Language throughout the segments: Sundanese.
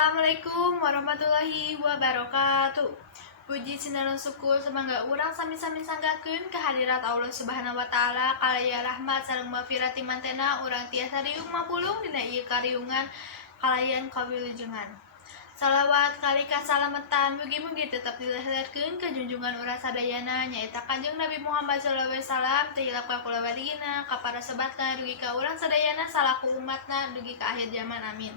Assalamualaikum warahmatullahi wabarakatuh. Puji sinarun syukur semangga urang sami-sami sanggakeun kehadirat Allah Subhanahu wa taala kalaya rahmat sareng mafirati mantena urang tiasa riung mapulung dina ieu kariungan kalayan kawilujengan. Salawat kali kasalametan mugi-mugi tetep dileherkeun ka junjungan urang sadayana nyaeta Kanjeng Nabi Muhammad sallallahu alaihi wasallam teu hilap ka kulawargina ka para sahabatna dugi ka urang sadayana salaku umatna dugi ka akhir zaman amin.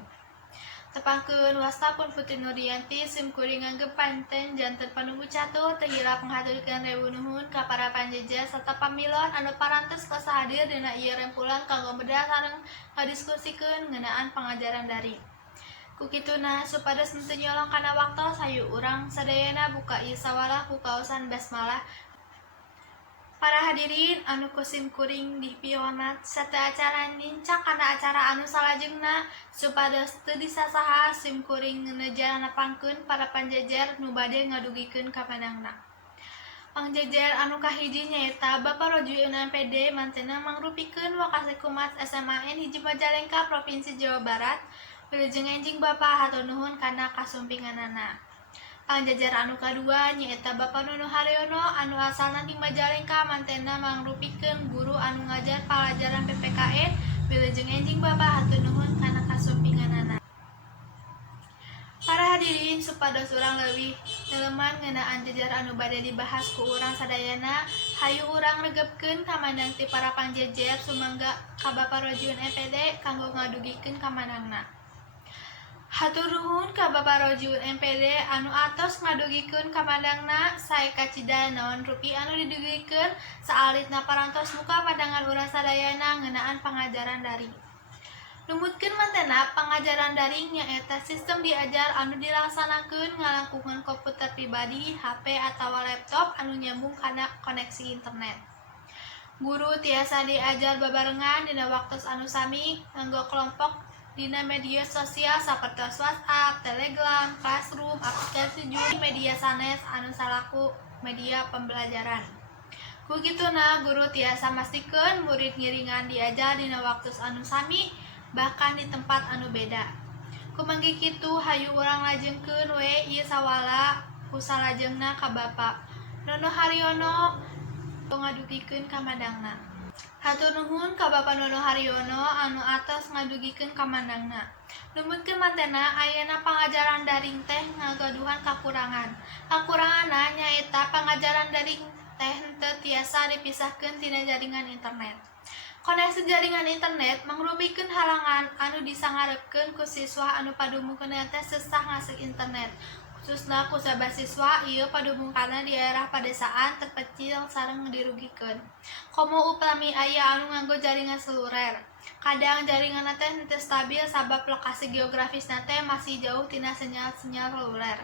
Tepangkeun wastapun Putri Nuryanti sim kuring nganggep panten janten panunggu catur teu hilap ngahaturkeun rewu nuhun ka para panjejer serta pamilon anu parantos kasa hadir dina ieu rempulan kanggo bedah sareng ngadiskusikeun ngeunaan pangajaran daring. Kukituna supados henteu nyolong kana waktos hayu urang sadayana buka ieu sawalah ku kaosan basmalah. Para hadirin anu kusim kuring dipiomat serta acara nincak kana acara anu salajengna supados teu disasaha sim kuring ngeunejar napangkeun para panjejer nu bade ngadugikeun ka panangna. Pangjejer anu kahiji nyaeta Bapak Rojuun MPD mantena mangrupikeun Wakasekumat SMAN hiji Majalengka Provinsi Jawa Barat. Wilujeng enjing Bapak hatur nuhun kana kasumpinganana. Pangjejer anu kadua nyaeta Bapak Nono Haryono anu asalna ti Majalengka mantena mangrupikeun guru anu ngajar palajaran PPKN. Wilujeng enjing Bapak hatur nuhun kana kasumpinganana. Para hadirin supados urang leuwih neuleuman ngeunaan jejer anu bade dibahas ku urang sadayana, hayu urang regepkeun kamandang ti para pangjejer sumangga ka Bapak Rojuun MPD kanggo ngadugikeun kamandangna. Hatur nuhun ka Bapak Rojuun MPD anu atos ngadugikeun kamandangna sae kacida naon rupi anu didugikeun saalitna parantos muka pandangan urang sadayana ngeunaan pangajaran daring. Numutkeun mantena pangajaran daring nyaeta sistem diajar anu dilaksanakeun ngalangkungan komputer pribadi, HP atawa laptop anu nyambung kana koneksi internet. Guru tiasa diajar babarengan dina waktos anu sami nganggo kelompok dina media sosial sapertos WhatsApp, Telegram, Classroom, aplikasi Zoom, media sanes anu salaku media pembelajaran. Kukituna guru tiasa mastikeun murid ngiringan diajar dina waktos anu sami bahkan di tempat anu beda. Kumanggi kitu hayu urang lajengkeun we ieu sawala ku salajengna ka Bapak Nono Haryono ngadugikeun kamandangna. Hatur nuhun ka Bapak Nono Haryono anu atos ngadugikeun kamandangna. Numutkeun mantena ayeuna pangajaran daring teh ngagaduhan kakurangan. Kakuranganna nyaeta pangajaran daring teh henteu tiasa dipisahkeun tina jaringan internet. Koneksi jaringan internet mangrupikeun halangan anu disangarepkeun ku siswa anu padumukeunna teh sesah ngasup internet. Khususna ku sabasiswa ieu padumungkanna di daerah padesaan terpencil sareng dirugikeun. Komo upami aya anu nganggo jaringan seluler. Kadang jaringanna teh henteu stabil sabab lokasi geografisna teh masih jauh tina sinyal-sinyal seluler.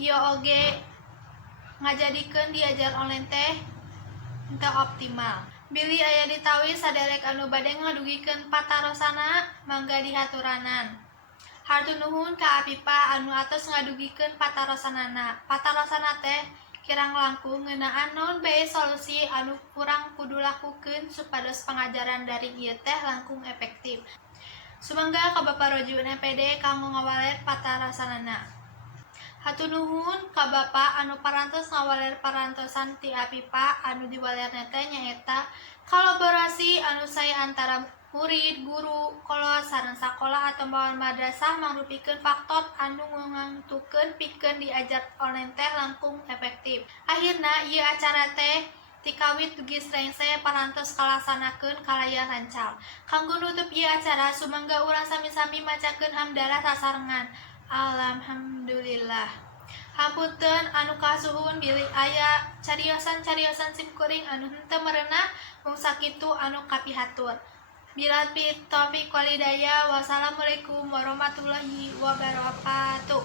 Ieu oge ngajadikeun diajar online teh henteu optimal. Bilih aya ditawi saderek anu bade ngadugikeun patarosana mangga dihaturanan. Hatur nuhun ka Apipa anu atos ngadugikeun patarosanana. Patarosana teh kirang langkung ngeunaan naon bae solusi anu kurang kudu lakukeun supados pangajaran daring ieu teh langkung efektif. Sumangga ka Bapak Rojuun MPD kanggo ngawaler patarosanana. Hatur nuhun ka Bapak anu parantos ngawaler parantosan ti Apipa anu diwalerna teh nyaeta kolaborasi anu sae antara murid, guru, kolos, sareng sakola atau bawan madrasah mangrupikeun faktor anu ngantukeun pikeun diajar online teh langkung efektif. Akhirna ieu acara teh tikawit dugi srengse parantos kalaksanakeun kalaya lancar. Kanggo nutup ieu acara sumangga urang sami-sami macakeun hamdalah sasarengan. Alhamdulillah. Hapunten anu kasuhun bilih aya cariosan-cariosan sim kuring anu henteu merenah mung sakitu anu kapihatur. Billahi taufiq wal hidayah. Wassalamualaikum warahmatullahi wabarakatuh.